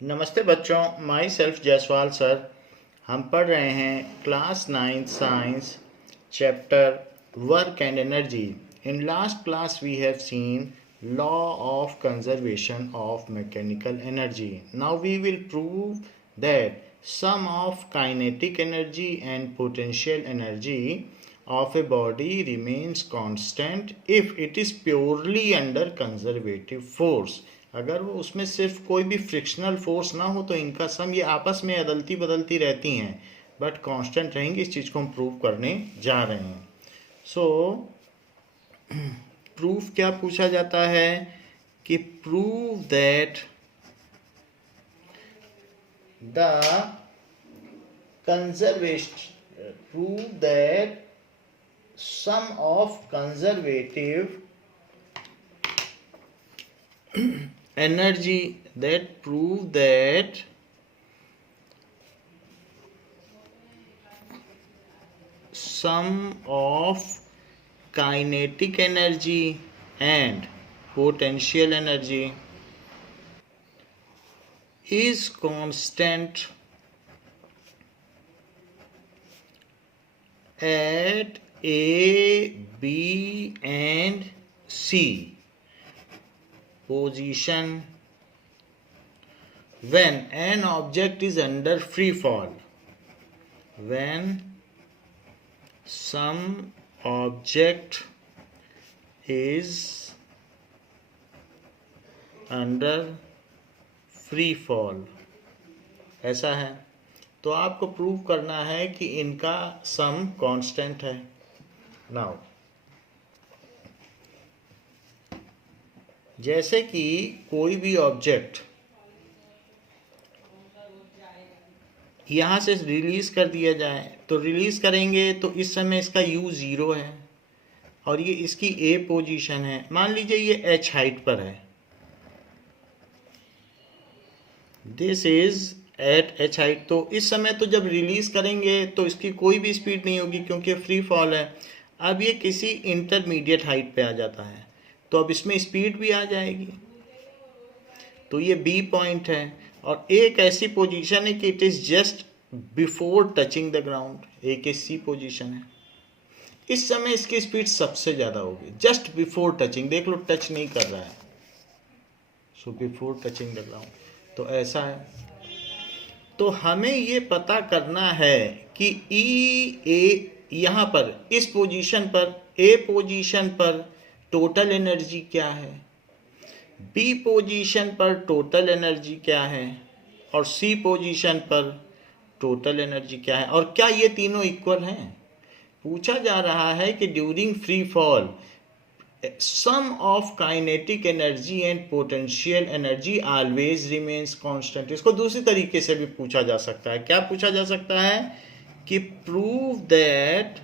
नमस्ते बच्चों, my self Jaiswal sir. हम पढ़ रहे हैं class 9 science chapter work and energy. In last class we have seen law of conservation of mechanical energy. Now we will prove that sum of kinetic energy and potential energy of a body remains constant if it is purely under conservative force। अगर वो उसमें सिर्फ कोई भी frictional force ना हो तो इनका सम ये आपस में अदलती बदलती रहती हैं बट कांस्टेंट रहेंगी। इस चीज़ को हम प्रूव करने जा रहे हैं। सो प्रूफ क्या पूछा जाता है कि prove that the conservation prove that sum of conservative energy that prove that sum of kinetic energy and potential energy is constant at A, B and C position when an object is under free fall. When some object is under free fall, ऐसा है। तो आपको prove करना है कि इनका some constant है। Now जैसे कि कोई भी ऑब्जेक्ट यहाँ से रिलीज कर दिया जाए तो रिलीज करेंगे तो इस समय इसका u 0 है और ये इसकी a पोजीशन है। मान लीजिए ये h हाइट पर है, this is at h height. तो इस समय तो जब रिलीज करेंगे तो इसकी कोई भी स्पीड नहीं होगी क्योंकि फ्री फॉल है। अब ये किसी इंटरमीडिएट हाइट पे आ जाता है तो अब इसमें स्पीड भी आ जाएगी। तो ये B पॉइंट है और एक ऐसी पोजीशन है कि it is just before touching the ground, एक C पोजीशन है। इस समय इसकी स्पीड सबसे ज़्यादा होगी जस्ट बिफोर टचिंग। देख लो टच नहीं कर रहा है, so before touching the ground. तो ऐसा है। तो हमें ये पता करना है कि E A यहाँ पर इस पोजीशन पर A पोजीशन पर टोटल एनर्जी क्या है, B पोजीशन पर टोटल एनर्जी क्या है और C पोजीशन पर टोटल एनर्जी क्या है, और क्या ये तीनों इक्वल हैं। पूछा जा रहा है कि during free fall sum of kinetic energy and potential energy always remains constant. इसको दूसरी तरीके से भी पूछा जा सकता है। क्या पूछा जा सकता है कि prove that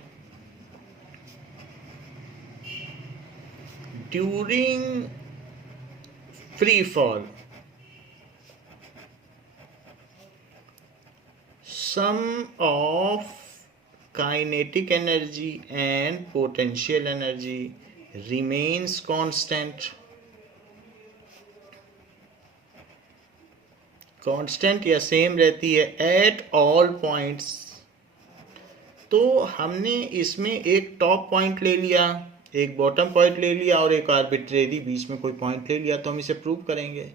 during free fall sum of kinetic energy and potential energy remains constant। Constant या सेम रहती है एट ऑल पॉइंट्स। तो हमने इसमें एक टॉप पॉइंट ले लिया, एक बॉटम पॉइंट ले लिया और एक आर्बिट्रेरी बीच में कोई पॉइंट ले लिया, तो हम इसे प्रूव करेंगे।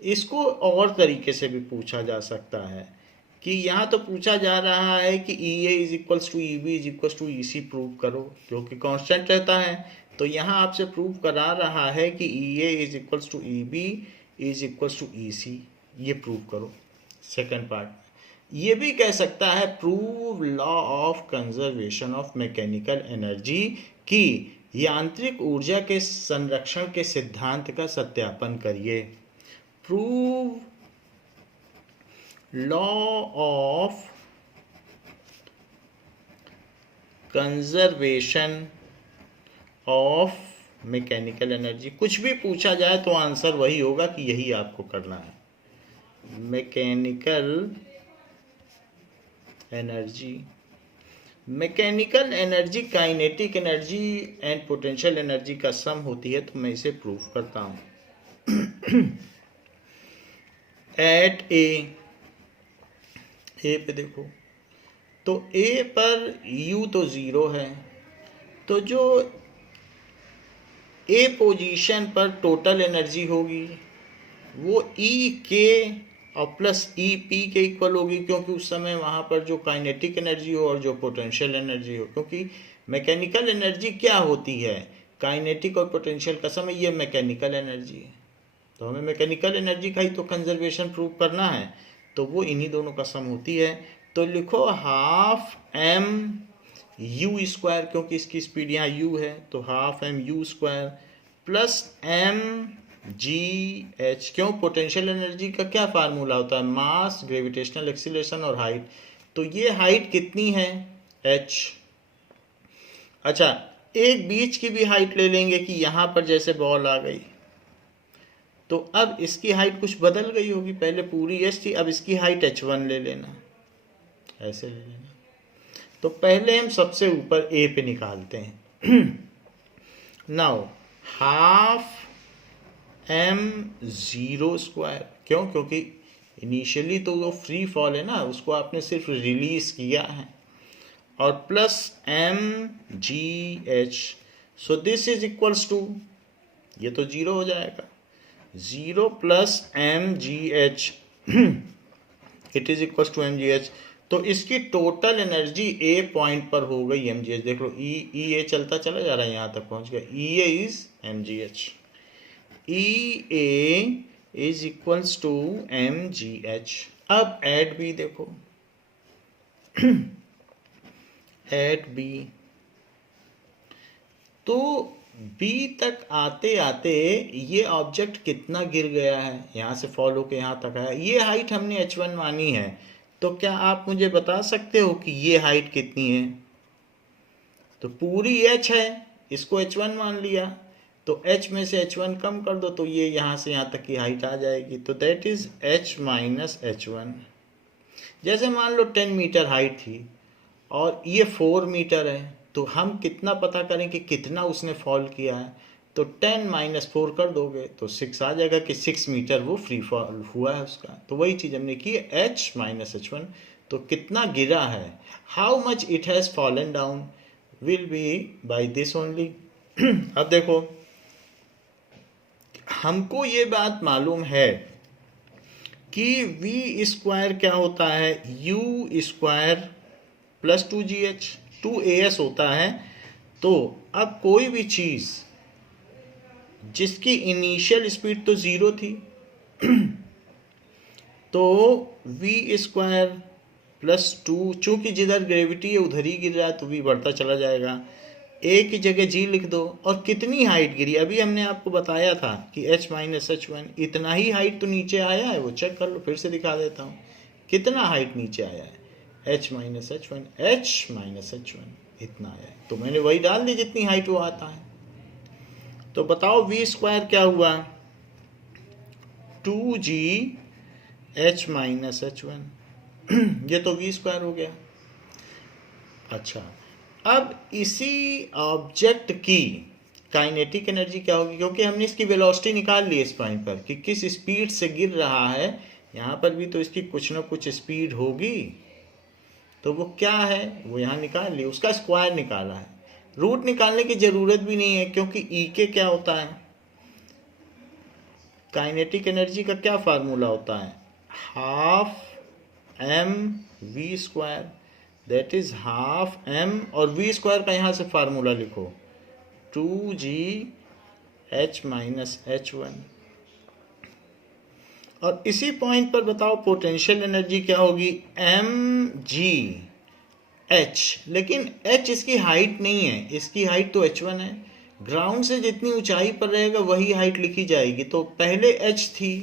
इसको और तरीके से भी पूछा जा सकता है कि यहाँ तो पूछा जा रहा है कि E A is equals to E B is equals to E C prove करो, जो कि कांस्टेंट रहता है। तो यहाँ आपसे प्रूव करा रहा है कि E A is equals to E B is equals to E C, ये प्रूव करो। सेकंड पार्ट ये भी कह सकता है prove law of conservation of mechanical energy की यांत्रिक ऊर्जा के संरक्षण के सिद्धांत का सत्यापन करिए। Prove law of conservation of mechanical energy. कुछ भी पूछा जाए तो आंसर वही होगा कि यही आपको करना है। Mechanical energy, mechanical energy kinetic energy and potential energy का सम होती है। तो मैं इसे प्रूव करता हूँ। एट ए पे देखो, तो ए पर यू तो ज़ीरो है, तो जो ए पोजीशन पर टोटल एनर्जी होगी वो ई के और प्लस ई पी के इक्वल होगी, क्योंकि उस समय वहाँ पर जो काइनेटिक एनर्जी हो और जो पोटेंशियल एनर्जी हो, क्योंकि मैकेनिकल एनर्जी क्या होती है, काइनेटिक और पोटेंशियल का समय ये मैकेनिकल एनर्जी है, तो हमें मैकेनिकल एनर्जी का ही तो कंजर्वेशन प्रूव करना है, तो वो इन्हीं दोनों का सम होती है। तो लिखो हाफ एम यू स्क्वायर, क्योंकि इसकी स्पीड यहाँ यू है, तो half m u square plus m जी एच, क्यों, पोटेंशियल एनर्जी का क्या फार्मूला होता है, मास, ग्रेविटेशनल एक्सीलरेशन और हाइट, तो ये हाइट कितनी है, एच। अच्छा, एक बीच की भी हाइट ले लेंगे कि यहाँ पर जैसे बॉल आ गई, तो अब इसकी हाइट कुछ बदल गई होगी, पहले पूरी एच थी, अब इसकी हाइट h1 ले लेना, ऐसे ले लेना। तो पहले हम सबसे ऊपर ए पे निकालते हैं। Now half m zero square, क्यों, क्योंकि इनिशियली तो वो फ्री फॉल है ना, उसको आपने सिर्फ रिलीज किया है, और plus m ji h, so this is equals to, ये तो जीरो हो जाएगा, zero plus m ji h, it is equals to M G h. तो इसकी टोटल एनर्जी ए पॉइंट पर हो गई एम जी एच, देख लो ई ए चलता चला जा रहा है, यहाँ तक पहुँच गया, E A is M ji H, E A is equals to M G H. अब एट बी देखो, एट बी, तो बी तक आते आते ये ऑब्जेक्ट कितना गिर गया है, यहाँ से फॉल होके यहाँ तक आया, ये हाइट हमने h1 मानी है, तो क्या आप मुझे बता सकते हो कि ये हाइट कितनी है, तो पूरी h है, इसको h1 मान लिया, तो h में से h1 कम कर दो, तो ये यहाँ से यहाँ तक की हाइट आ जाएगी, तो that is h minus h1। जैसे मान लो 10 मीटर हाइट थी और ये 4 मीटर है, तो हम कितना पता करें कि कितना उसने फॉल किया है, तो 10 माइनस 4 कर दोगे तो 6 आ जाएगा कि 6 मीटर वो फ्री फॉल हुआ है उसका, तो वही चीज़ हमने की, h माइनस h1, तो कितना गिरा है, how much it has fallen down will be by this only. अब देखो, हमको ये बात मालूम है कि v स्क्वायर क्या होता है, u square plus 2gh, 2as होता है। तो अब कोई भी चीज़ जिसकी इनिशियल स्पीड तो ज़ीरो थी, तो v स्क्वायर प्लस 2, चूँकि जिधर ग्रेविटी है उधर ही गिर रहा है तो v बढ़ता चला जाएगा, a की जगह g लिख दो, और कितनी हाइट गिरी, अभी हमने आपको बताया था कि h माइनस h1, इतना ही हाइट तो नीचे आया है, वो चेक कर लो, फिर से दिखा देता हूँ, कितना हाइट नीचे आया है, h माइनस h1 इतना आया है, तो मैंने वही डाल दी जितनी हाइट वो आता है। तो बताओ v स्क्वायर क्या हुआ, 2g h माइनस h1, ये तो v स्क्वायर हो गया। अच्छा, अब इसी ऑब्जेक्ट की काइनेटिक एनर्जी क्या होगी, क्योंकि हमने इसकी वेलोसिटी निकाल ली इस पॉइंट पर कि किस स्पीड से गिर रहा है, यहाँ पर भी तो इसकी कुछ ना कुछ स्पीड होगी, तो वो क्या है वो यहाँ निकाल ली, उसका स्क्वायर निकाला है, रूट निकालने की ज़रूरत भी नहीं है, क्योंकि ई के क्या होता है, काइनेटिक एनर्जी का क्या फार्मूला होता है, half m v square, that is half m, और वी स्क्वायर का यहाँ से फार्मूला लिखो 2g h माइनस h1। और इसी पॉइंट पर बताओ पोटेंशियल एनर्जी क्या होगी, mg h, लेकिन h इसकी हाइट नहीं है, इसकी हाइट तो h1 है, ग्राउंड से जितनी ऊंचाई पर रहेगा वही हाइट लिखी जाएगी, तो पहले h थी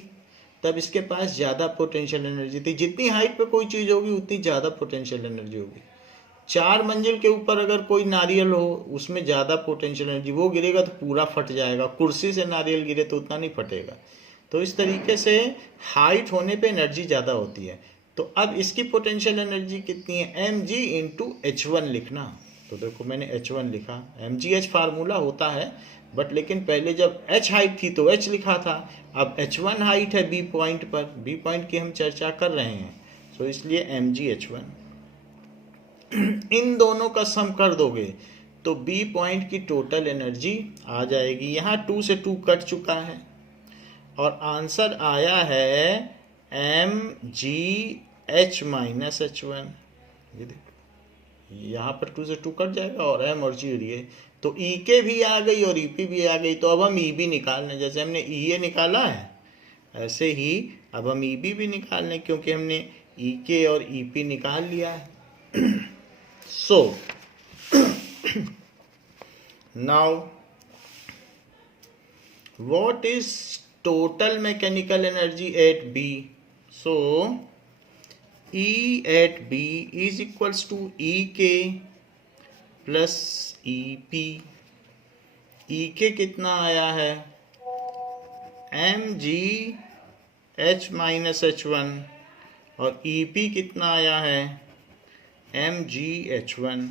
तब इसके पास ज़्यादा पोटेंशियल एनर्जी थी, जितनी हाइट पे कोई चीज़ होगी उतनी ज़्यादा पोटेंशियल एनर्जी होगी। 4 मंजिल के ऊपर अगर कोई नारियल हो उसमें ज़्यादा पोटेंशियल एनर्जी, वो गिरेगा तो पूरा फट जाएगा, कुर्सी से नारियल गिरे तो उतना नहीं फटेगा, तो इस तरीके से हाइट होने पे एनर्जी ज़्यादा होती है। तो अब इसकी पोटेंशियल एनर्जी कितनी है, mg इंटू h1 लिखना, तो देखो मैंने h1 लिखा, mgh फार्मूला होता है, बट लेकिन पहले जब h हाइट थी तो h लिखा था, अब h1 हाइट है b पॉइंट पर, b पॉइंट की हम चर्चा कर रहे हैं, सो इसलिए mgh1। इन दोनों का सम कर दोगे तो b पॉइंट की टोटल एनर्जी आ जाएगी। यहाँ 2 से 2 कट चुका है और आंसर आया है mgh माइनस h1। ये देखो यहाँ पर 2 से 2 कट जाएगा और m और g रही है, तो ई के भी आ गई और ईपी भी आ गई। तो अब हम ई बी निकालने, जैसे हमने ई ए निकाला है ऐसे ही अब हम ई बी भी निकालने, क्योंकि हमने ई के और ई पी निकाल लिया है। So now what is total mechanical energy at B? So E at B is equals to EK plus EP। EK कितना आया है? mgh माइनस h1 और EP कितना आया है? mgh1।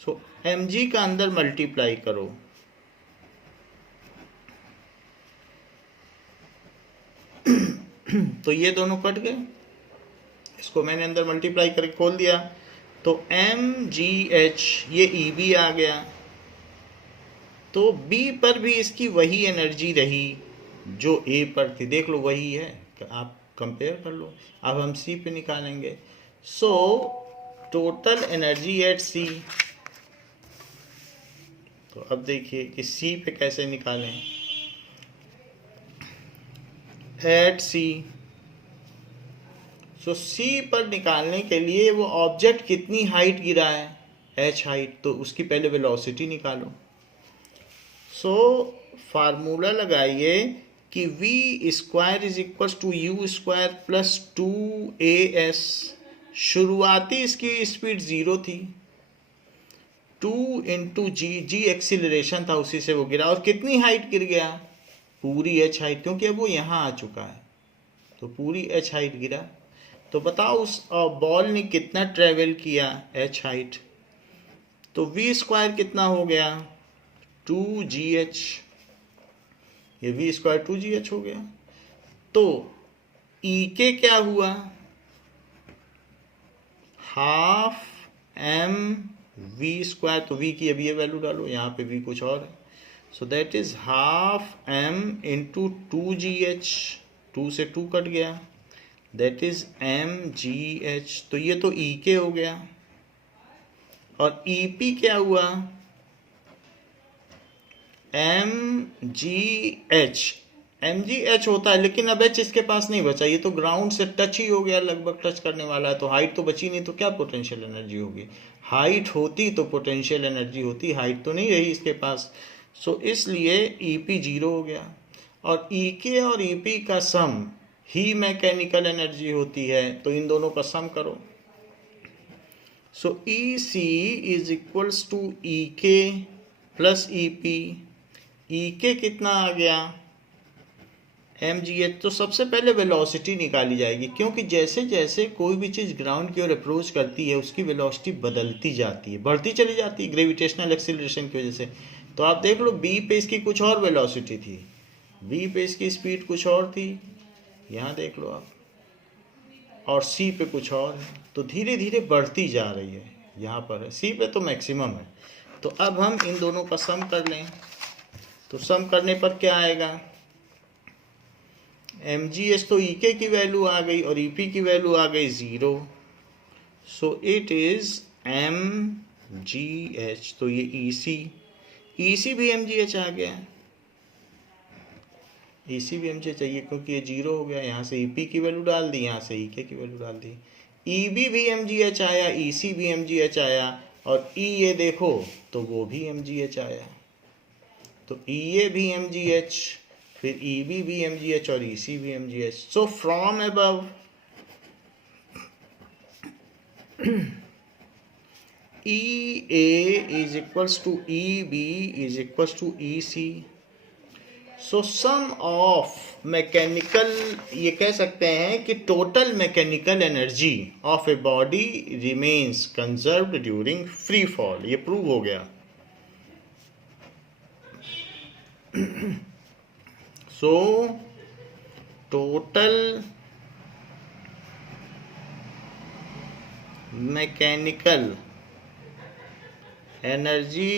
सो mg का अंदर मल्टीप्लाई करो, तो ये दोनों कट गए, इसको मैंने अंदर मल्टीप्लाई करके खोल दिया, तो mgh ये EB आ गया, तो B पर भी इसकी वही एनर्जी रही जो A पर थी, देख लो वही है, आप कंपेयर कर लो। अब हम C पे निकालेंगे, so total energy at C। तो अब देखिए कि C पे कैसे निकालें। एट C, सो C पर निकालने के लिए वो ऑब्जेक्ट कितनी हाइट गिरा है, h हाइट, तो उसकी पहले वेलोसिटी निकालो। सो फार्मूला लगाइए कि v square is equal to u square plus 2as। शुरुआती इसकी स्पीड 0 थी, 2 इंटू जी एक्सीलरेशन था, उसी से वो गिरा, और कितनी हाइट गिर गया, पूरी h हाइट, क्योंकि अब वो यहाँ आ चुका है तो पूरी h हाइट गिरा। तो बताओ उस बॉल ने कितना ट्रेवल किया h हाइट, तो v स्क्वायर कितना हो गया 2gh, ये v स्क्वायर 2gh हो गया। तो e के क्या हुआ, हाफ m v स्क्वायर, तो v की अभी ये वैल्यू डालो, यहाँ पे v कुछ और है, so that is half m into 2gh, 2 से 2 कट गया, दैट इज mgh। तो ये तो ई के हो गया, और EP क्या हुआ mgh होता है, लेकिन अब h इसके पास नहीं बचा, ये तो ग्राउंड से टच ही हो गया, लगभग टच करने वाला है, तो हाइट तो बची नहीं, तो क्या पोटेंशियल एनर्जी होगी, हाइट होती तो पोटेंशियल एनर्जी होती, हाइट तो नहीं रही इसके पास, सो इसलिए EP 0 हो गया। और EK और EP का सम ही मैकेनिकल एनर्जी होती है, तो इन दोनों का सम करो, so EC is equals to EK plus EP। EK कितना आ गया mgh। तो सबसे पहले वेलोसिटी निकाली जाएगी, क्योंकि जैसे जैसे कोई भी चीज़ ग्राउंड की ओर अप्रोच करती है उसकी वेलोसिटी बदलती जाती है, बढ़ती चली जाती है ग्रेविटेशनल एक्सीलरेशन की वजह से। तो आप देख लो B पे इसकी कुछ और वेलोसिटी थी, B पे इसकी स्पीड कुछ और थी, यहाँ देख लो आप, और C पे कुछ और है, तो धीरे धीरे बढ़ती जा रही है, यहाँ पर है C पे तो मैक्सिमम है। तो अब हम इन दोनों का सम कर लें, तो सम करने पर क्या आएगा, mgh तो EK की वैल्यू आ गई और EP की वैल्यू आ गई 0, सो इट इज mgh। तो ये EC भी mgh आ गया, EC भी mgh चाहिए क्योंकि ये 0 हो गया, यहाँ से EP की वैल्यू डाल दी, यहाँ से EK की वैल्यू डाल दी, EB भी mgh आया, EC भी mgh आया, और E ये देखो तो वो भी mgh आया, तो EA भी mgh, फिर EB भी mgh और EC भी mgh। So from above EA is equals to EB is equals to EC। So sum of mechanical, ये कह सकते हैं कि total mechanical energy of a body remains conserved during free fall, ये prove हो गया। So total mechanical energy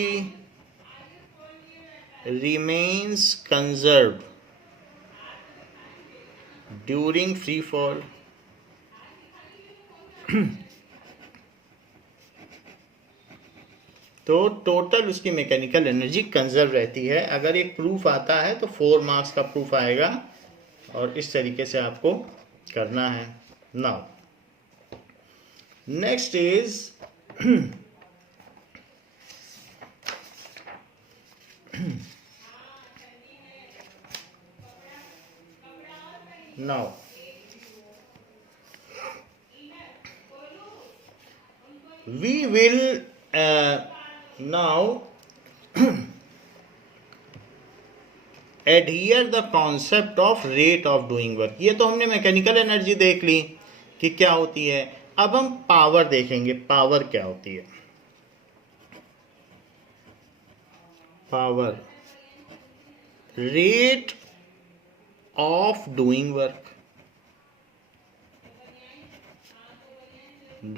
remains conserved during free fall. तो total उसकी मैकेनिकल एनर्जी कंजर्व रहती है। अगर एक प्रूफ आता है तो 4 मार्क्स का प्रूफ आएगा और इस तरीके से आपको करना है। Now next is now we will now adhere the concept of rate of doing work। ये तो हमने मैकेनिकल एनर्जी देख ली कि क्या होती है। अब हम पावर देखेंगे, पावर क्या होती है। Power rate of doing work,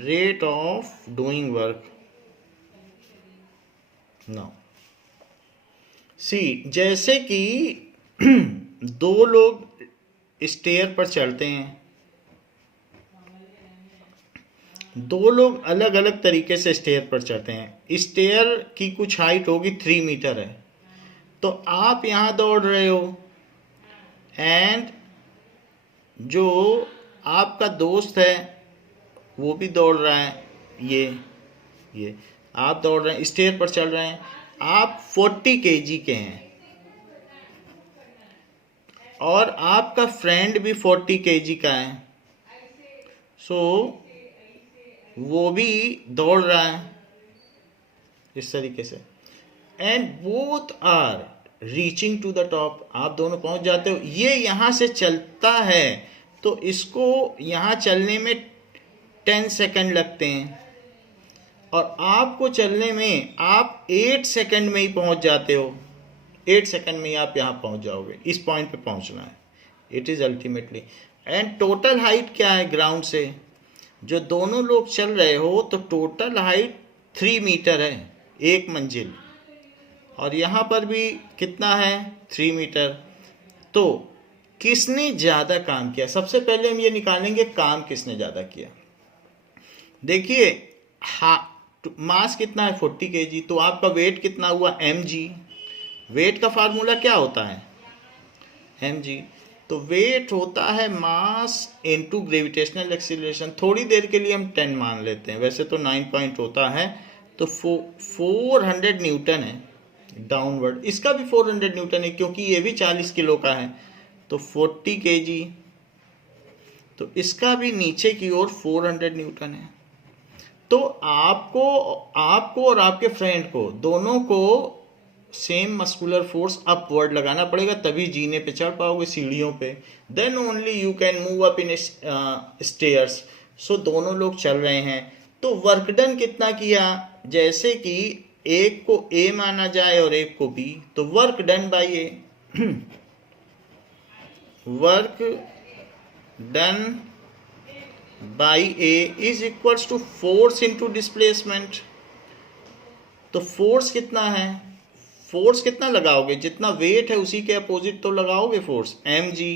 rate of doing work. Now see, जैसे कि 2 लोग स्टेयर पर चलते हैं, 2 लोग अलग अलग तरीके से स्टेयर पर चढ़ते हैं। स्टेयर की कुछ हाइट होगी 3 मीटर है, तो आप यहाँ दौड़ रहे हो एंड जो आपका दोस्त है वो भी दौड़ रहा है। ये आप दौड़ रहे हैं, स्टेयर पर चल रहे हैं, आप 40 kg के हैं और आपका फ्रेंड भी 40 kg का है। सो वो भी दौड़ रहा है इस तरीके से, and both are reaching to the top. आप दोनों पहुंच जाते हो। ये यहाँ से चलता है तो इसको यहाँ चलने में 10 सेकंड लगते हैं और आपको चलने में आप 8 सेकंड में ही पहुंच जाते हो। 8 सेकंड में ही आप यहाँ पहुंच जाओगे, इस पॉइंट पे पहुंचना है। It is ultimately. And total height क्या है ग्राउंड से, जो दोनों लोग चल रहे हो तो टोटल हाइट 3 मीटर है, 1 मंजिल, और यहाँ पर भी कितना है 3 मीटर। तो किसने ज़्यादा काम किया, सबसे पहले हम ये निकालेंगे काम किसने ज़्यादा किया। देखिए मास कितना है 40 kg, तो आपका वेट कितना हुआ mg। वेट का फार्मूला क्या होता है mg, तो वेट होता है मास इनटू ग्रेविटेशनल एक्सीलरेशन। थोड़ी देर के लिए हम 10 मान लेते हैं, वैसे तो 9 पॉइंट होता है, तो 400 न्यूटन है डाउनवर्ड। इसका भी 400 न्यूटन है क्योंकि ये भी 40 किलो का है, तो 40 kg, तो इसका भी नीचे की ओर 400 न्यूटन है। तो आपको और आपके फ्रेंड को दोनों को सेम मस्कुलर फोर्स अपवर्ड लगाना पड़ेगा, तभी जीने पे चढ़ पाओगे, सीढ़ियों पे। Then only you can move up in stairs. So दोनों लोग चल रहे हैं, तो वर्क डन कितना किया, जैसे कि एक को ए माना जाए और एक को बी, तो work done by A, work done by A is equals to force into displacement. तो फोर्स कितना है, फोर्स कितना लगाओगे, जितना वेट है उसी के अपोजिट तो लगाओगे फोर्स mg।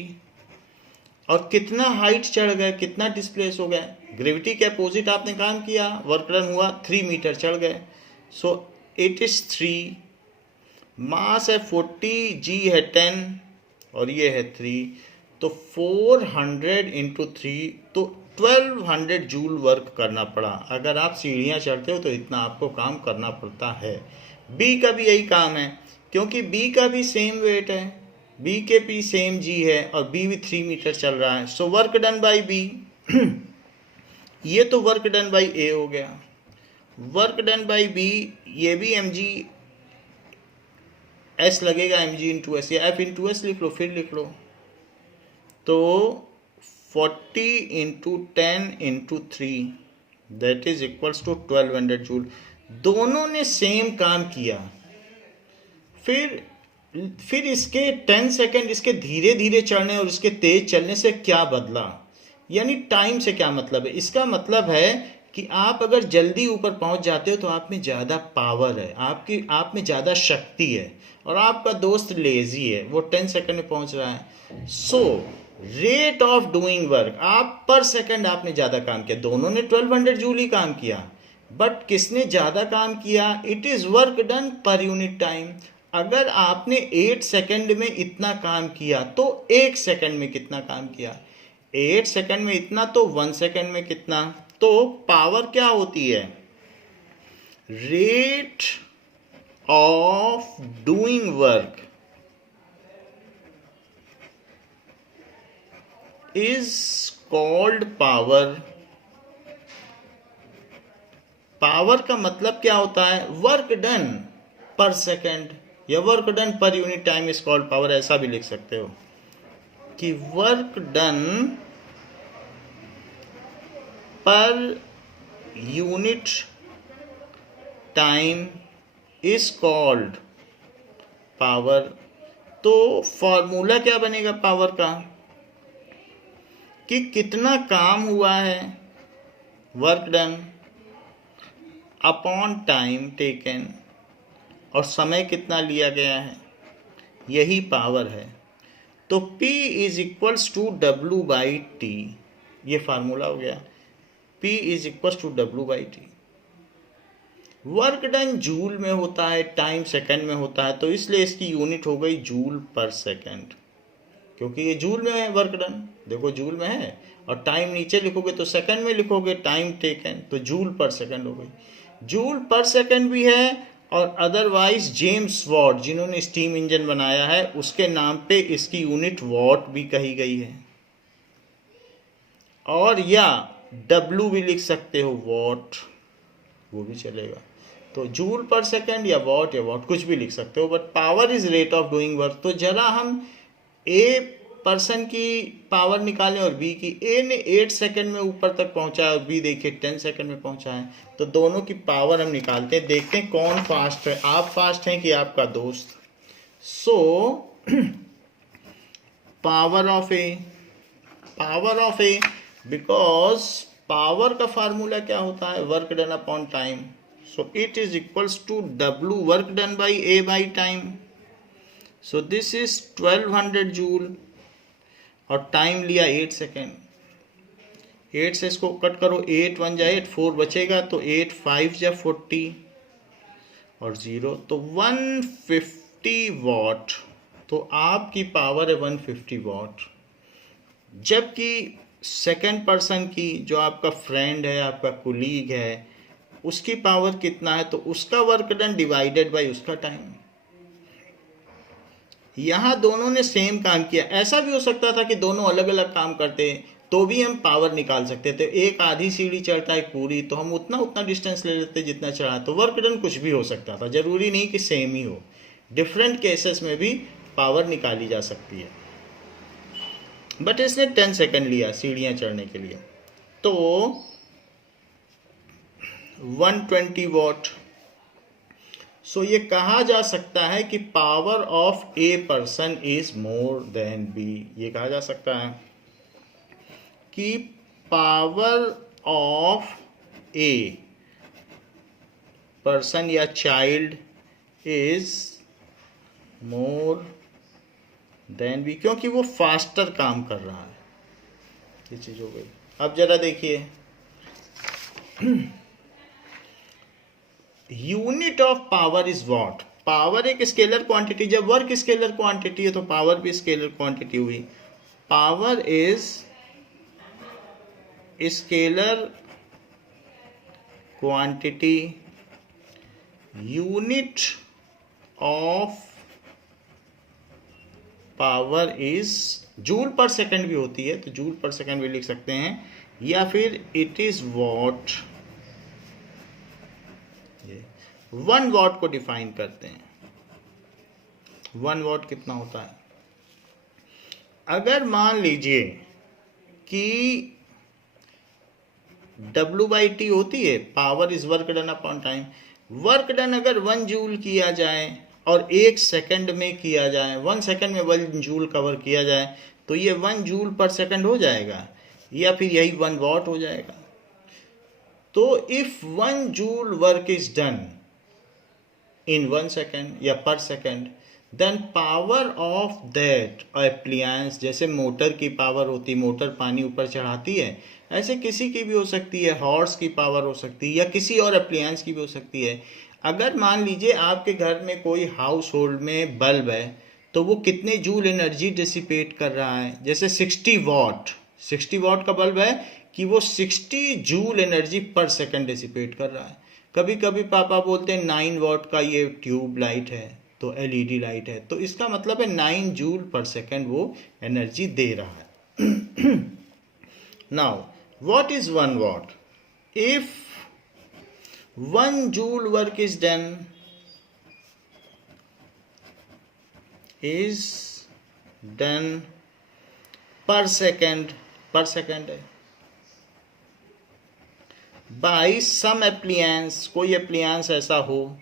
और कितना हाइट चढ़ गए, कितना डिस्प्लेस हो गए, ग्रेविटी के अपोजिट आपने काम किया, वर्क डन हुआ 3 मीटर चढ़ गए। सो इट इज 3, मास है 40, g है 10 और ये है 3, तो 400 इंटू 3, तो 1200 जूल वर्क करना पड़ा। अगर आप सीढ़ियाँ चढ़ते हो तो इतना आपको काम करना पड़ता है। बी का भी यही काम है क्योंकि बी का भी सेम वेट है, बी के भी सेम जी है और बी भी 3 मीटर चल रहा है। So work done by B. ये तो वर्क डन बाई ए हो गया। वर्क डन बाई बी, ये भी एम जी एस लगेगा, एम जी इंटू एस, या एफ इंटू एस लिख लो, फिर लिख लो। तो 40 into 10 into 3 that is equals to 1200 joule. दोनों ने सेम काम किया। फिर फिर इसके 10 सेकंड इसके धीरे धीरे चढ़ने और इसके तेज चलने से क्या बदला, यानी टाइम से क्या मतलब है? इसका मतलब है कि आप अगर जल्दी ऊपर पहुंच जाते हो तो आप में ज़्यादा पावर है, आप में ज़्यादा शक्ति है, और आपका दोस्त लेजी है, वो 10 सेकंड में पहुंच रहा है। So rate of doing work, आप पर सेकंड आपने ज़्यादा काम किया, दोनों ने 1200 जूल ही काम किया, बट किसने ज़्यादा काम किया? It is work done per unit time. अगर आपने 8 सेकंड में इतना काम किया तो 1 सेकंड में कितना काम किया? 8 सेकंड में इतना तो 1 सेकंड में कितना? तो पावर क्या होती है? Rate of doing work is called power. Power का मतलब क्या होता है? वर्क डन पर सेकंड या work done per unit time is called power. ऐसा भी लिख सकते हो कि work done per unit time is called power. तो फॉर्मूला क्या बनेगा पावर का? कि कितना काम हुआ है, work done upon time taken, और समय कितना लिया गया है, यही पावर है। तो P is equals to W by t, ये फार्मूला हो गया। P is equals to W by t. Work done joule में होता है, टाइम सेकंड में होता है, तो इसलिए इसकी यूनिट हो गई जूल पर सेकंड, क्योंकि ये जूल में है वर्क डन, देखो जूल में है, और टाइम नीचे लिखोगे तो सेकंड में लिखोगे, टाइम टेकन, तो जूल पर सेकंड हो गई। जूल पर सेकंड भी है, और अदरवाइज जेम्स वॉट जिन्होंने स्टीम इंजन बनाया है उसके नाम पे इसकी यूनिट वॉट भी कही गई है, और या W भी लिख सकते हो, वॉट, वो भी चलेगा। तो जूल पर सेकंड या वॉट कुछ भी लिख सकते हो, but power is rate of doing work. तो जरा हम ए पर्सन की पावर निकालें और बी की। ए ने 8 सेकंड में ऊपर तक पहुंचा है और बी देखिए 10 सेकंड में पहुंचा है, तो दोनों की पावर हम निकालते हैं, देखते हैं कौन फास्ट है, आप फास्ट हैं कि आपका दोस्त। So power of a, because power का फार्मूला क्या होता है? Work done upon time. So it is equals to W work done by A by time. So this is 1200 joule, और टाइम लिया 8 सेकेंड। 8 से इसको कट करो, 8 1 जा 8, 4 बचेगा, तो 8 5 जा 40 और 0, तो 150 वॉट। तो आपकी पावर है 150 वॉट, जबकि सेकंड पर्सन की, जो आपका फ्रेंड है, आपका कुलीग है, उसकी पावर कितना है? तो उसका वर्क डन डिवाइडेड बाय उसका टाइम। यहाँ दोनों ने सेम काम किया। ऐसा भी हो सकता था कि दोनों अलग अलग काम करते तो भी हम पावर निकाल सकते थे। एक आधी सीढ़ी चढ़ता है पूरी, तो हम उतना डिस्टेंस ले लेते जितना चढ़ा, तो वर्क डन कुछ भी हो सकता था, जरूरी नहीं कि सेम ही हो। डिफरेंट केसेस में भी पावर निकाली जा सकती है, बट इसने 10 सेकंड लिया सीढ़ियाँ चढ़ने के लिए, तो 120 वॉट। सो ये कहा जा सकता है कि power of a person is more than B. ये कहा जा सकता है कि पावर ऑफ ए पर्सन या child is more than B, क्योंकि वो फास्टर काम कर रहा है। ये चीज हो गई। अब जरा देखिए, unit of power is what. Power एक स्केलर क्वांटिटी, जब वर्क स्केलर क्वांटिटी है तो पावर भी स्केलर क्वांटिटी हुई। Power is scalar quantity, unit of power is joule per second भी होती है, तो जूल पर सेकंड भी लिख सकते हैं, या फिर इट इज वॉट। 1 वॉट को डिफाइन करते हैं। 1 वॉट कितना होता है? अगर मान लीजिए कि W बाई टी होती है, power is work done upon time. Work done अगर 1 जूल किया जाए और 1 सेकंड में किया जाए, 1 सेकंड में 1 जूल कवर किया जाए, तो ये 1 जूल पर सेकंड हो जाएगा, या फिर यही 1 वॉट हो जाएगा। तो if 1 joule work is done in 1 second या per second, then power of that appliance, जैसे मोटर की पावर होती, मोटर पानी ऊपर चढ़ाती है, ऐसे किसी की भी हो सकती है, हॉर्स की पावर हो सकती है, या किसी और एप्लियंस की भी हो सकती है। अगर मान लीजिए आपके घर में कोई हाउस होल्ड में बल्ब है, तो वो कितने जूल एनर्जी डिसिपेट कर रहा है, जैसे 60 वाट का बल्ब है कि वो 60 जूल एनर्जी पर सेकंड डिसिपेट कर रहा है। कभी कभी पापा बोलते हैं 9 वाट का ये ट्यूब लाइट है, तो एलईडी लाइट है, तो इसका मतलब है 9 जूल पर सेकंड वो एनर्जी दे रहा है। Now what is 1 watt? If 1 joule work is done per second है बाय सम एप्लियंस, कोई एप्लियंस ऐसा हो,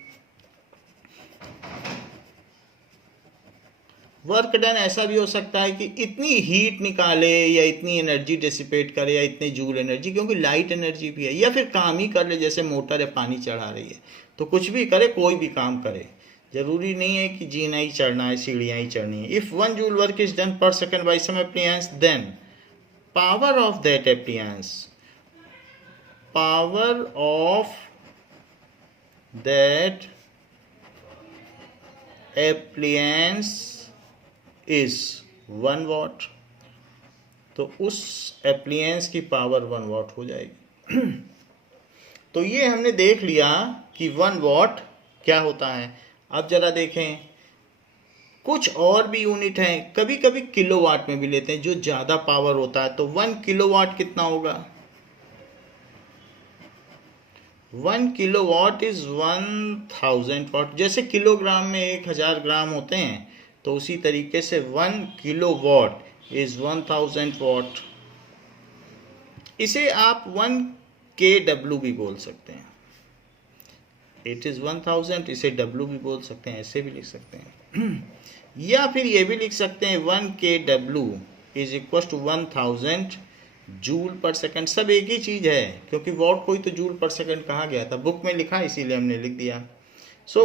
वर्क डन ऐसा भी हो सकता है कि इतनी हीट निकाले या इतनी एनर्जी डिसिपेट करे या इतने जूल एनर्जी, क्योंकि लाइट एनर्जी भी है, या फिर काम ही कर ले, जैसे मोटर है पानी चढ़ा रही है, तो कुछ भी करे, कोई भी काम करे, जरूरी नहीं है कि जीना ही चढ़ना है, सीढ़ियाँ ही चढ़नी है। If 1 joule work is done per second by some appliances, then power of that appliances, power of that appliances is 1 watt, तो उस एप्लियंस की पावर 1 वाट हो जाएगी। तो ये हमने देख लिया कि 1 वाट क्या होता है। अब जरा देखें, कुछ और भी यूनिट हैं, कभी कभी किलोवाट में भी लेते हैं, जो ज़्यादा पावर होता है। तो 1 किलोवाट कितना होगा? 1 किलोवाट इज 1000 वाट। जैसे किलोग्राम में 1000 ग्राम होते हैं, तो उसी तरीके से 1 किलोवाट इज 1000 वाट। इसे आप 1 kW भी बोल सकते हैं। इट इज 1000, इसे W भी बोल सकते हैं, ऐसे भी लिख सकते हैं। या फिर ये भी लिख सकते हैं 1 kW is equal to 1000 joule per second. सब एक ही चीज है, क्योंकि वॉट कोई तो जूल पर सेकंड कहा गया था, बुक में लिखा, इसीलिए हमने लिख दिया। सो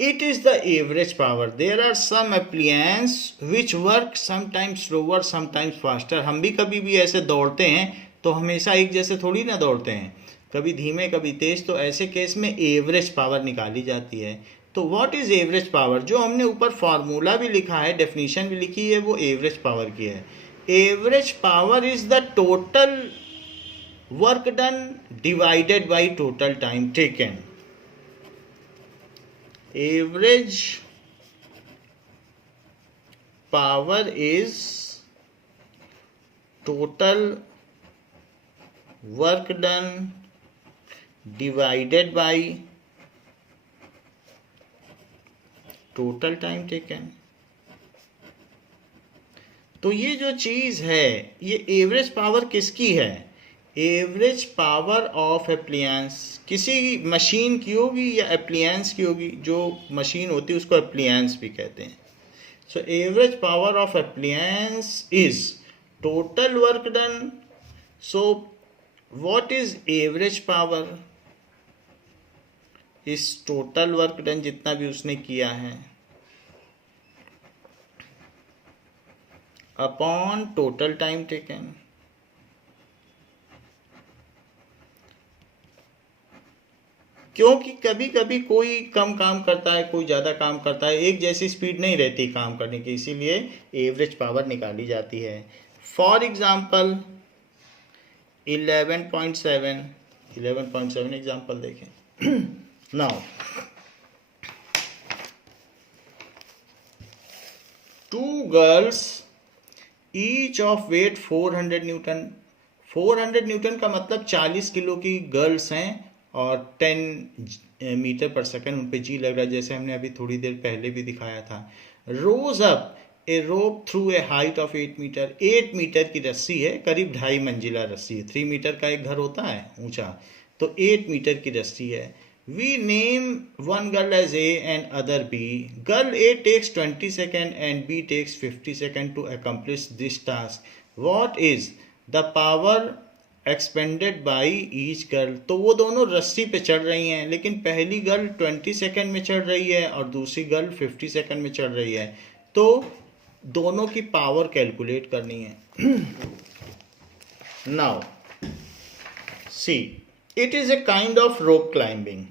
it is the average power. There are some appliances which work sometimes slower, sometimes faster. हम भी कभी भी ऐसे दौड़ते हैं तो हमेशा एक जैसे थोड़ी ना दौड़ते हैं, कभी धीमे कभी तेज। तो ऐसे केस में एवरेज पावर निकाली जाती है। तो व्हाट इज एवरेज पावर? जो हमने ऊपर फार्मूला भी लिखा है, डेफिनेशन भी लिखी है, वो एवरेज पावर की है। Average power is the total work done divided by total time taken. Average power is total work done divided by total time taken। तो ये जो चीज है, ये एवरेज पावर किसकी है? एवरेज पावर ऑफ एप्लियंस, किसी मशीन की होगी या एप्लियंस की होगी। जो मशीन होती है उसको एप्लियंस भी कहते हैं। So average power of appliances is total work done. So what is average power? इस टोटल वर्क डन जितना भी उसने किया है अपॉन टोटल टाइम टेकन। क्योंकि कभी कभी कोई कम काम करता है, कोई ज़्यादा काम करता है, एक जैसी स्पीड नहीं रहती काम करने की, इसीलिए एवरेज पावर निकाली जाती है। फॉर एग्जांपल 11.7 एग्जांपल देखें। Now 2 girls each of weight 400 newton. 400 newton का मतलब 40 किलो की गर्ल्स हैं और 10 मीटर पर सेकंड उन पे जी लग रहा है, जैसे हमने अभी थोड़ी देर पहले भी दिखाया था। Rose up a rope through a height of 8 metre. 8 metre की रस्सी है, करीब 2.5 मंजिला रस्सी है। 3 मीटर का एक घर होता है ऊंचा, तो 8 मीटर की रस्सी है। We name one girl as A and other B. Girl A takes 20 seconds and B takes 50 seconds to accomplish this task. What is the power expended by each girl? तो वो दोनों रस्सी पे चढ़ रही हैं, लेकिन पहली गर्ल 20 सेकंड में चढ़ रही है और दूसरी गर्ल 50 सेकंड में चढ़ रही है, तो दोनों की पावर कैलकुलेट करनी है. Now, see, it is a kind of rope climbing.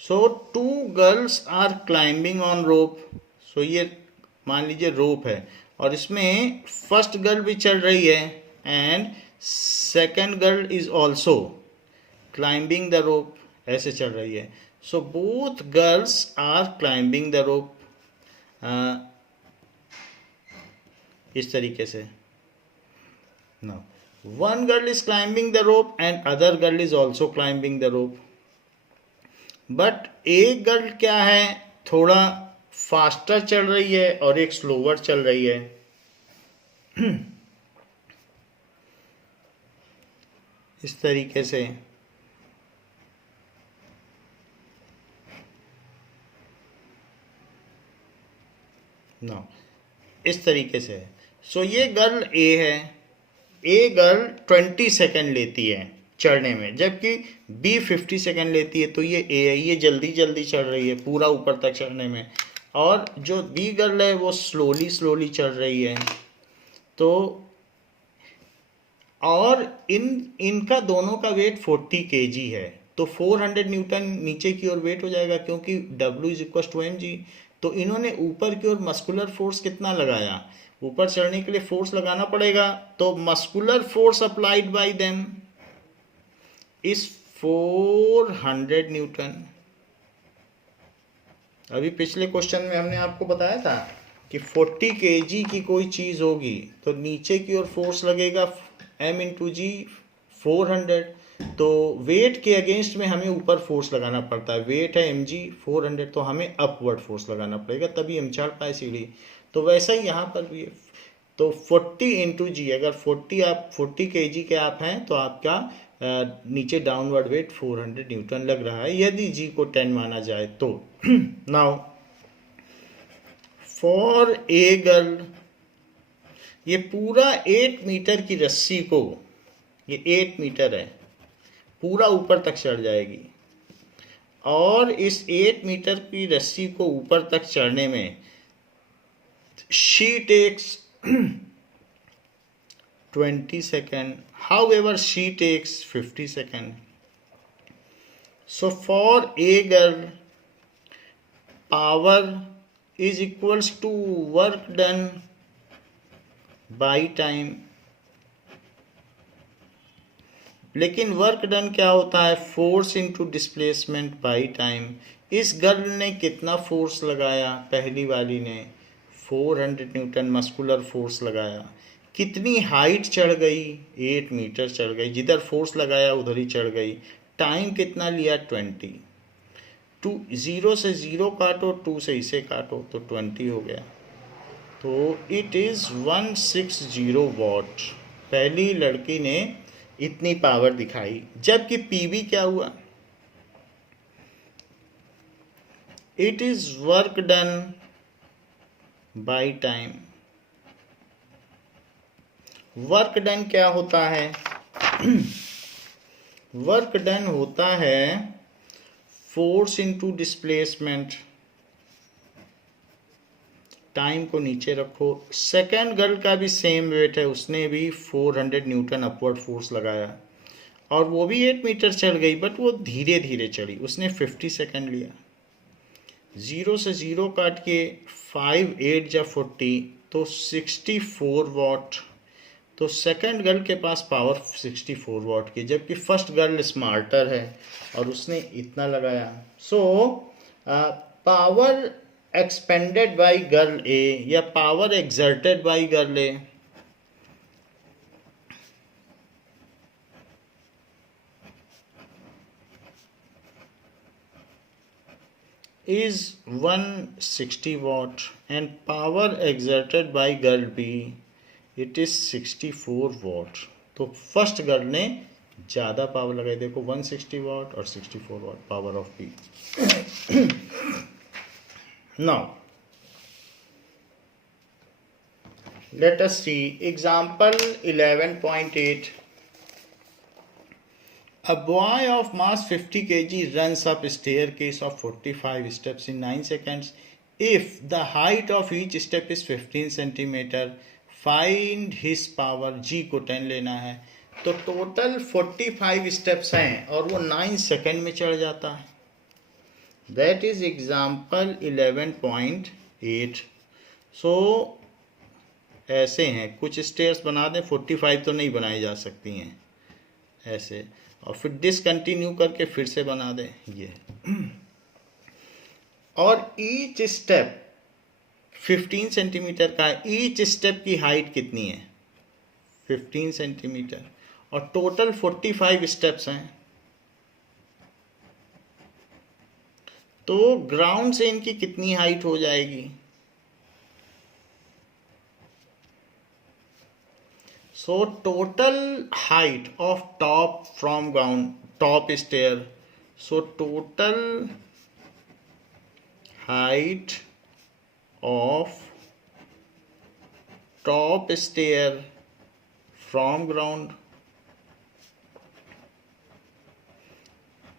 So two girls are climbing on rope. So ये मान लीजिए रोप है और इसमें फर्स्ट गर्ल भी चढ़ रही है and second girl is also climbing the rope, ऐसे चढ़ रही है. So both girls are climbing the rope, इस तरीके से. Now one girl is climbing the rope and other girl is also climbing the rope. But एक girl क्या है, थोड़ा फास्टर चल रही है और एक स्लोवर चल रही है. इस तरीके से. नो, इस तरीके से. सो ये गर्ल ए है. ए गर्ल 20 सेकंड लेती है चढ़ने में, जबकि बी 50 सेकंड लेती है. तो ये ए है, ये जल्दी जल्दी चढ़ रही है पूरा ऊपर तक चढ़ने में, और जो बी गर्ल है वो स्लोली स्लोली चढ़ रही है. तो और इनका दोनों का वेट 40 kg है, तो 400 न्यूटन नीचे की ओर वेट हो जाएगा, क्योंकि W = mg. तो इन्होंने ऊपर की ओर मस्कुलर फोर्स कितना लगाया, ऊपर चढ़ने के लिए फोर्स लगाना पड़ेगा. तो muscular force applied by them is 400 Newton. अभी पिछले क्वेश्चन में हमने आपको बताया था कि 40 kg की कोई चीज होगी तो नीचे की ओर फोर्स लगेगा m × g 400. तो वेट के अगेंस्ट में हमें ऊपर फोर्स लगाना पड़ता है. वेट है mg 400, तो हमें अपवर्ड फोर्स लगाना पड़ेगा, तभी हम चढ़ पाए सीढ़ी. तो वैसा ही यहाँ पर भी है. तो 40 × g, अगर 40 kg के आप हैं तो आपका नीचे डाउनवर्ड वेट 400 न्यूटन लग रहा है, यदि g को 10 माना जाए तो. नाउ फॉर ए गर्ल, ये पूरा 8 मीटर की रस्सी को, ये 8 मीटर है, पूरा ऊपर तक चढ़ जाएगी. और इस 8 मीटर की रस्सी को ऊपर तक चढ़ने में she takes 20 seconds. However, she takes 50 seconds. So for a girl, power is equals to work done by time. लेकिन वर्क डन क्या होता है, force into displacement by time. इस गर्ल ने कितना फोर्स लगाया, पहली वाली ने 400 न्यूटन मस्कुलर फोर्स लगाया. कितनी हाइट चढ़ गई, 8 मीटर चढ़ गई, जिधर फोर्स लगाया उधर ही चढ़ गई. टाइम कितना लिया, 20. 0 से 0 काटो, 2 से इसे काटो तो 20 हो गया. तो इट इज़ 160 वॉट. पहली लड़की ने इतनी पावर दिखाई. जबकि पीवी क्या हुआ, it is work done by time. Work done क्या होता है, वर्क डन होता है फोर्स इनटू डिस्प्लेसमेंट. टाइम को नीचे रखो. सेकेंड गर्ल का भी सेम वेट है, उसने भी 400 न्यूटन अपवर्ड फोर्स लगाया और वो भी 8 मीटर चढ़ गई, बट वो धीरे धीरे चढ़ी. उसने 50 सेकंड लिया. 0 से 0 काट के 5 8 या 40 तो 64 वॉट. तो सेकंड गर्ल के पास पावर 64 वॉट की, जबकि फर्स्ट गर्ल स्मार्टर है और उसने इतना लगाया. So power expended by girl A या power exerted by girl A is 160 watt and power exerted by girl B it is 64 watt. तो फर्स्ट गर्ल ने ज़्यादा पावर लगाई, देखो 160 वाट और 64 watt power of P. Now let us see example 11.8. A boy of mass 50 kg runs up a staircase of 45 steps in 9 seconds. If the height of each step is 15 centimeter, find his power. G को 10 लेना है। तो total 45 steps हैं और वो 9 second में चढ़ जाता है। That is example 11.8। सो ऐसे हैं कुछ स्टेयर्स बना दें, 45 तो नहीं बनाई जा सकती हैं ऐसे, और फिर डिसकंटिन्यू करके फिर से बना दें ये। और ईच स्टेप 15 सेंटीमीटर का है। ईच स्टेप की हाइट कितनी है? 15 सेंटीमीटर, और टोटल 45 स्टेप्स हैं। तो ग्राउंड से इनकी कितनी हाइट हो जाएगी? So total height of top from ground, top stair. So total height of top stair from ground.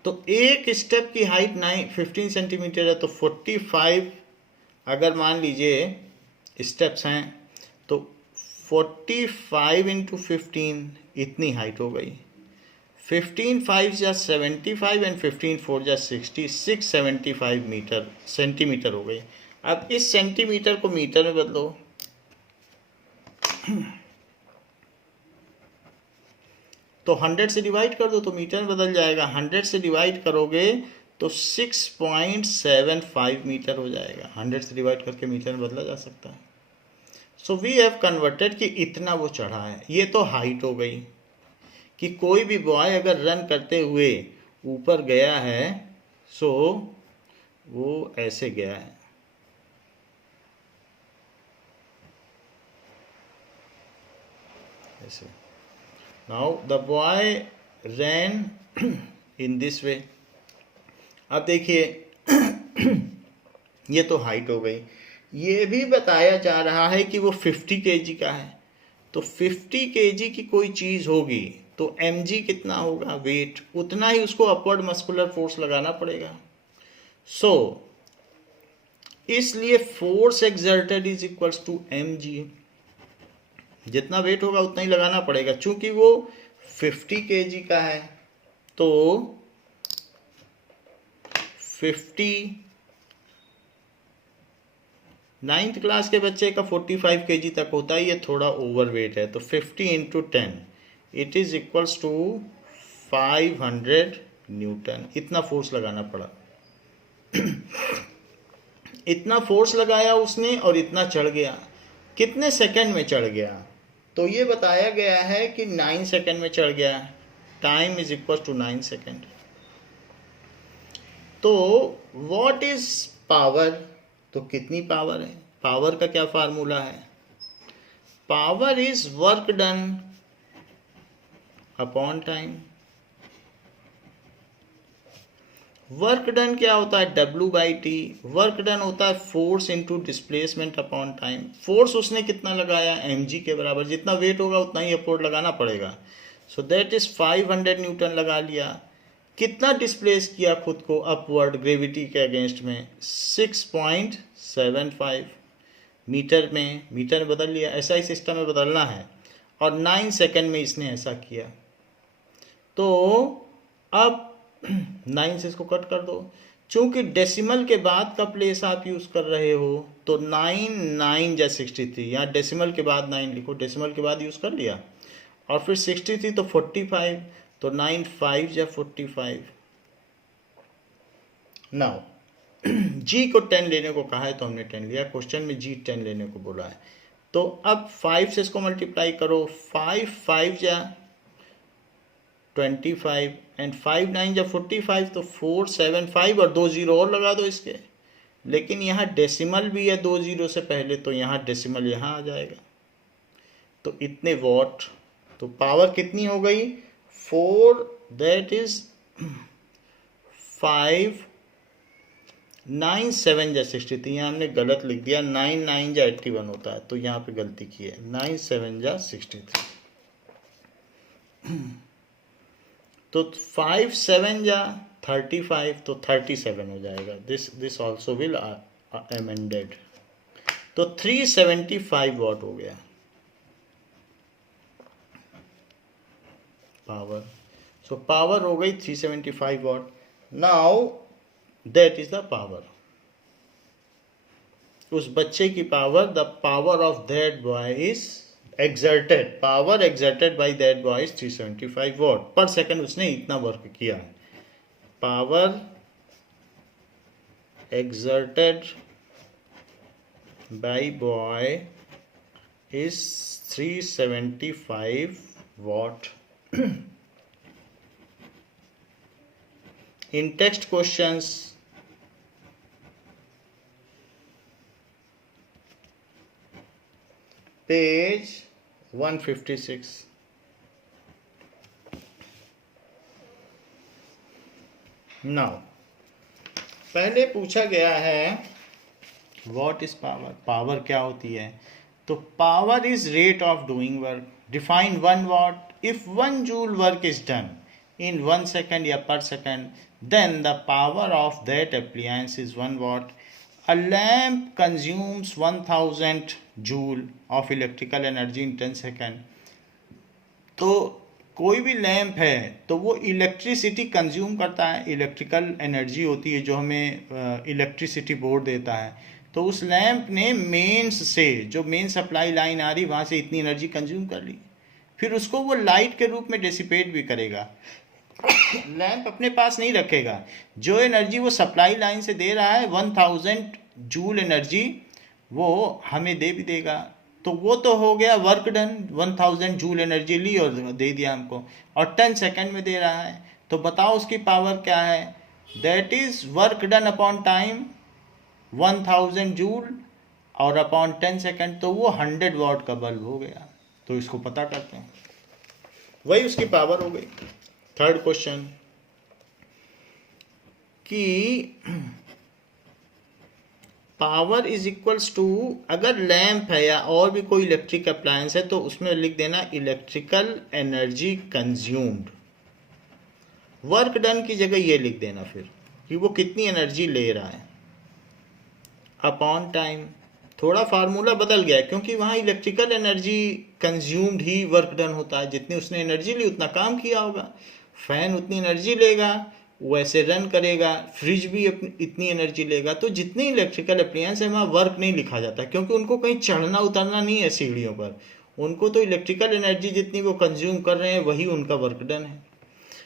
तो एक स्टेप की हाइट 15 सेंटीमीटर है, तो 45 अगर मान लीजिए स्टेप्स हैं तो 45 इंटू 15 इतनी हाइट हो गई। 15 5 या 75 एंड 15 4 या 60, 675 सेंटीमीटर हो गई। अब इस सेंटीमीटर को मीटर में बदलो। तो 100 से डिवाइड कर दो तो मीटर में बदल जाएगा। 100 से डिवाइड करोगे तो 6.75 मीटर हो जाएगा। 100 से डिवाइड करके मीटर में बदला जा सकता है। सो वी हैव कन्वर्टेड कि इतना वो चढ़ा है। ये तो हाइट हो गई कि कोई भी बॉय अगर रन करते हुए ऊपर गया है सो वो ऐसे गया है। ऐसे। Now the boy ran in this way. अब देखिए ये तो हाइट हो गई। ये भी बताया जा रहा है कि वो 50 kg का है। तो 50 kg की कोई चीज़ होगी तो mg कितना होगा? वेट। उतना ही उसको अपवर्ड मस्कुलर फोर्स लगाना पड़ेगा। सो इसलिए force exerted is equals to mg। जितना वेट होगा उतना ही लगाना पड़ेगा। चूंकि वो 50 kg का है तो 50, 9th क्लास के बच्चे का 45 kg तक होता है, ये थोड़ा ओवर वेट है। तो 50 into 10 it is equals to 500 newton. इतना फोर्स लगाना पड़ा। इतना फोर्स लगाया उसने और इतना चढ़ गया। कितने सेकंड में चढ़ गया? तो ये बताया गया है कि 9 सेकंड में चढ़ गया। Time is equals to 9 second. तो व्हाट इज पावर? तो कितनी पावर है? पावर का क्या फार्मूला है? Power is work done upon time. Work done क्या होता है? W/T। वर्क डन होता है force into displacement upon time. Force उसने कितना लगाया? mg के बराबर। जितना वेट होगा उतना ही अपवर्ड लगाना पड़ेगा। सो दैट इज 500 न्यूटन लगा लिया। कितना डिस्प्लेस किया खुद को अपवर्ड ग्रेविटी के अगेंस्ट में? 6.75 मीटर में। मीटर में बदल लिया। ऐसा ही सिस्टम में बदलना है और 9 सेकंड में इसने ऐसा किया। तो अब 9 से इसको कट कर दो। चूंकि डेसिमल के बाद का प्लेस आप यूज कर रहे हो तो 9 या 63, यहाँ डेसिमल के बाद 9 लिखो। डेसिमल के बाद यूज कर लिया और फिर 63 तो 45, तो 9 5 या 45। नाउ जी को 10 लेने को कहा है तो हमने 10 लिया। क्वेश्चन में जी 10 लेने को बोला है। तो अब 5 से इसको मल्टीप्लाई करो। 5 5 या 25 एंड 5 9 या 45, तो 4 7 5 और 2 0 और लगा दो इसके। लेकिन यहाँ डेसिमल भी है 2 0 से पहले, तो यहाँ डेसिमल यहाँ आ जाएगा। तो इतने वॉट। तो पावर कितनी हो गई? 4 that is 5 9 7 जा 63, यहाँ हमने गलत लिख दिया, 9 9 जा 81 होता है, तो यहाँ पे गलती की है, 9 7 जा 63। तो 5 7 जा 35, तो 37 हो जाएगा। This also will amended. तो 375 वॉट हो गया पावर। सो पावर हो गई 375 what. Now that is the power, उस बच्चे की power, the power of that boy is exerted, power exerted by that boy is 375 watt per second। उसने इतना वर्क किया। power exerted by boy is 375 watt। in text questions page 156, now पहले पूछा गया है व्हाट इज पावर, पावर क्या होती है। तो power is rate of doing work. Define 1 watt, if 1 joule work is done in 1 second या per second, then the power of that appliance is 1 watt। A lamp consumes 1000 joule of electrical energy in 10 second। तो कोई भी lamp है तो वो electricity consume करता है, electrical energy होती है जो हमें इलेक्ट्रिसिटी बोर्ड देता है। तो उस लैंप ने मेंस से, जो मेन सप्लाई लाइन आ रही वहाँ से इतनी एनर्जी कंज्यूम कर ली, फिर उसको वो लाइट के रूप में डिसिपेट भी करेगा। लैंप अपने पास नहीं रखेगा, जो एनर्जी वो सप्लाई लाइन से दे रहा है 1000 जूल एनर्जी वो हमें दे भी देगा। तो वो तो हो गया वर्क डन, 1000 जूल एनर्जी ली और दे दिया हमको, और 10 सेकंड में दे रहा है। तो बताओ उसकी पावर क्या है। That is work done upon time 1000 joule और अपॉन 10 सेकंड, तो वो 100 वॉट का बल्ब हो गया। तो इसको पता करते हैं, वही उसकी पावर हो गई। थर्ड क्वेश्चन कि पावर इज इक्वल्स टू, अगर लैंप है या और भी कोई इलेक्ट्रिक अप्लायंस है तो उसमें लिख देना electrical energy consumed. Work done की जगह ये लिख देना फिर कि वो कितनी एनर्जी ले रहा है अपॉन टाइम। थोड़ा फार्मूला बदल गया क्योंकि वहाँ इलेक्ट्रिकल एनर्जी कंज्यूम्ड ही वर्क डन होता है, जितनी उसने एनर्जी ली उतना काम किया होगा। फैन उतनी एनर्जी लेगा, वो ऐसे रन करेगा, फ्रिज भी इतनी एनर्जी लेगा। तो जितने इलेक्ट्रिकल अप्लायंस है वहाँ वर्क नहीं लिखा जाता क्योंकि उनको कहीं चढ़ना उतरना नहीं है सीढ़ियों पर, उनको तो इलेक्ट्रिकल एनर्जी जितनी वो कंज्यूम कर रहे हैं वही उनका वर्क डन है।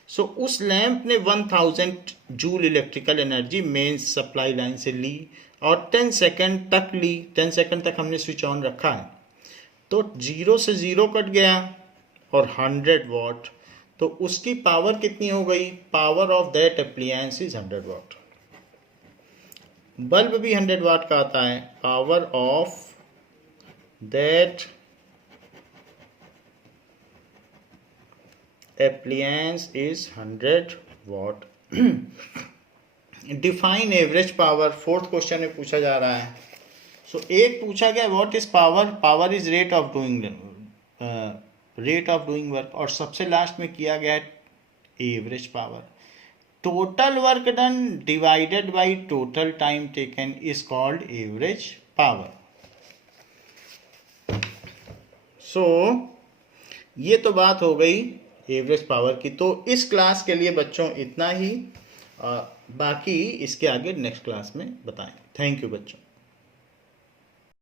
सो उस लैंप ने 1000 joule electrical energy main supply line से ली और 10 सेकंड तक ली। 10 सेकंड तक हमने स्विच ऑन रखा है, तो 0 से 0 कट गया और 100 वॉट। तो उसकी पावर कितनी हो गई, power of that appliance is 100 watt. Bulb भी 100 वाट का आता है, power of that appliance is 100 watt. Define average power, fourth question में पूछा जा रहा है। सो एक पूछा गया what is power, power is rate of doing work, और सबसे लास्ट में किया गया average power. Total work done divided by total time taken is called average power. So ये तो बात हो गई एवरेज पावर की। तो इस क्लास के लिए बच्चों इतना ही, बाकी इसके आगे नेक्स्ट क्लास में बताएं। थैंक यू बच्चों।